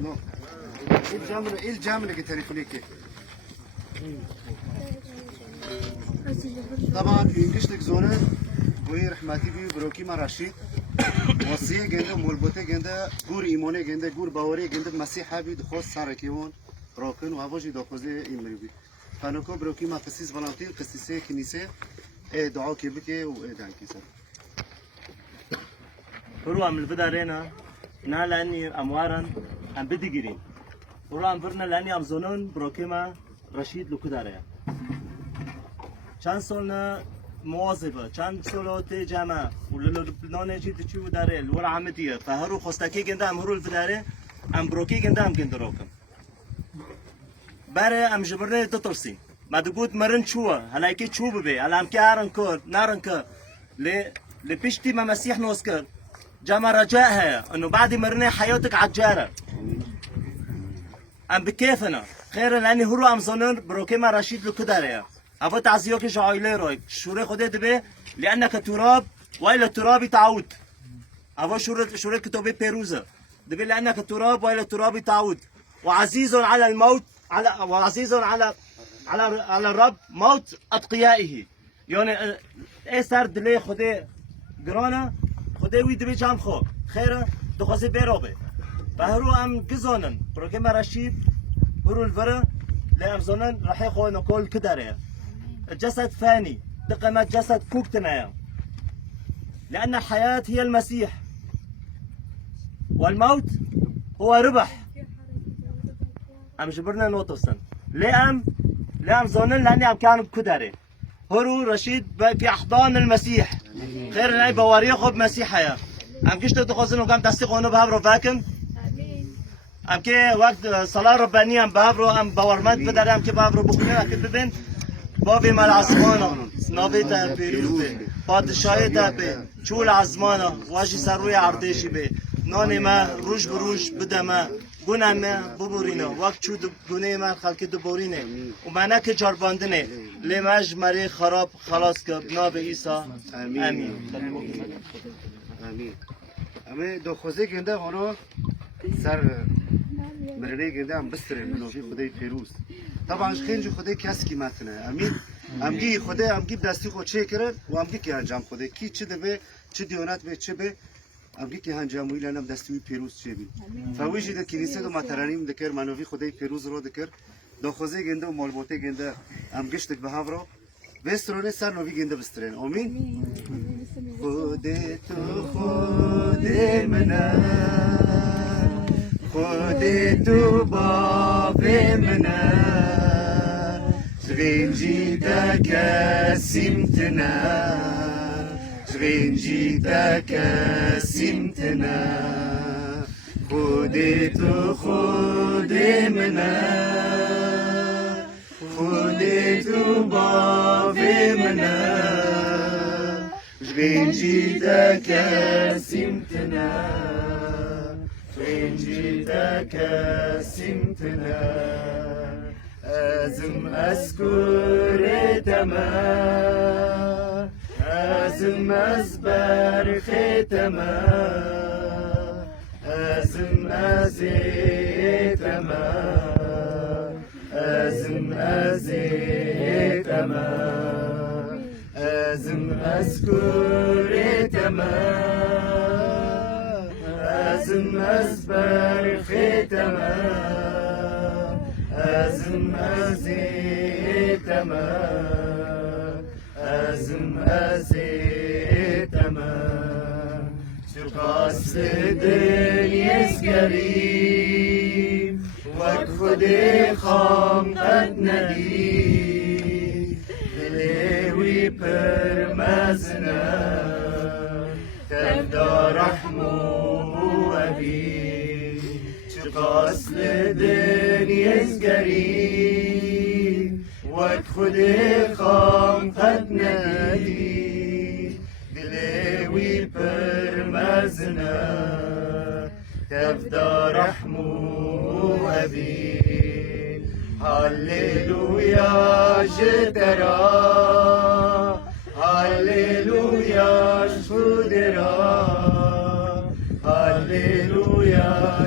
نو ايه الجامل اللي تليفوني كيف طبعا ينقش لك زونه وي رحمتي بي بروكي ما رشيد وصيه جنده مولبوته جنده گور ایمونه جنده گور باوری جنده مسیحا بی دخوز سرکیون راکن و هواجی داخوزه ایمری بی فانوکو بروکی ما قسیس بلانتی قسیسه کنیسه دعا که بکه و دانکی سر برو عم الفدارينا نا لاني اموارا ام بدي جرين برو عم فرنا لاني ام زونون بروكيما رشيد لكداريا چند سالنا مواظبه چند سالات جمع ولبنان جيت تشو داره الور عمديه فهرو خستكي جنده ام هرو الفداري ام بروكي جنده ام جنده راكم بره ام جبرنه تطرسي ما دقوت مرن شو هلاكي شو ببي هلا ام كارن كور نارن ك لبشتي ما مسيح نوسكر جمع رجائها انه بعد مرني حياتك عجاره ام بكيفنا خير لاني هرو ام زونن بروكيما رشيد لكداريا ابو تعزيوك جايله روي شوري خدت به لانك تراب والى التراب تعود ابو شوري كتبه بيروزه دبي لانك تراب والى التراب تعود وعزيز على الموت وعزيز على الرب موت اتقيائه يعني ايه سرد لي خدي جرانا خدي وي دبي جام خو خيره دخوزي بيروبه فهرو ام جزونن بروكيما رشيد هرو الفرا لا زونن راح يخو نقول كداريا الجسد فاني دقمة جسد كوكتنا لأن الحياة هي المسيح والموت هو ربح أم جبرنا نوتوسن لأم زونن لأني أم كانوا كداري هرو رشيد في أحضان المسيح خير ناي بواريخو بمسيحيا أم كشتو تخوزن وقام تصديقونو بهابرو فاكن ام كي وقت صلاة ربانية ام بهابرو ام باورمند بدر ام كي بهابرو بخوني اكيد ببين بابي مال عزمانا نابي تا بيروبي پادشاهی تا به چول عزمانا واجی سر روی عردشی به نان ما روش بروش بده ما گونه ما ببورینه وقت چود گونه ما خلک دبورینه و منه که جارباندنه لیمج مری خراب خلاص که بنا به عیسی امین امین اما دو خوزه گنده هنو سر مرنه گنده هم بستره منوفی خدای پیروز طبعا خینج خدای کس کی متنه امین امگی خدای امگی دستی خود چه کرد و امگی که انجام خدای کی چه دبه چه دیانت به چه به امگی که انجام ویل انم دستی پیروز چه بی فویجی در کنیسه دو مترانیم دکر منوفی خدای پیروز رو دکر دو خوزه گنده و مالبوته گنده امگشت به هاورو بسترونه سر نوی گنده بسترین امین خودت خود منه خودت باب منه زغنجي تكاسمتنا زغنجي تكاسمتنا خودت خود منا خودت باب منا زغنجي تكاسمتنا زغنجي تكاسمتنا أزم أذكر تما أزم أزبر ختما أزم أزيتما أزم أزيتما أزم أذكر تما أزم أزبر ختما أزم أزيتما أزم أزيتما شقاس الدنيا قريب وخد خام قد ندي دلوي برمزنا تبدا رحمه أبي شقاس الدنيا قريب وخد خام قد ندي دلوي برمزنا تبدا رحمه أبي هللويا جدرا هللويا شودرا هللويا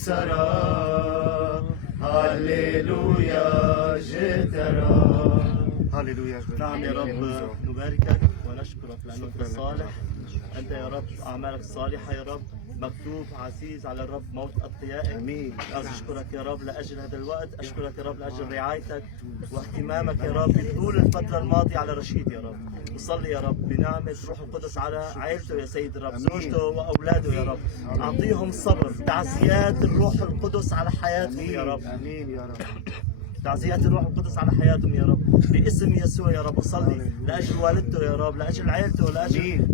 سرا هللويا جترا. هللويا. نعم يا رب نباركك ونشكرك لأنك صالح. أنت يا رب أعمالك صالحة يا رب. مكتوب عزيز على الرب موت أتقيائك. امين. أشكرك يا رب لأجل هذا الوقت. أشكرك يا رب لأجل رعايتك واهتمامك يا رب طول الفترة الماضية على رشيد يا رب. أصلي يا رب بنعمة روح القدس على عائلته يا سيد الرب، زوجته وأولاده يا رب. أعطيهم صبر. تعزيات الروح القدس على حياتهم يا رب. امين يا رب. تعزيات الروح القدس على حياتهم يا رب باسم يسوع يا رب. أصلي لأجل والدته يا رب، لأجل عائلته، لأجل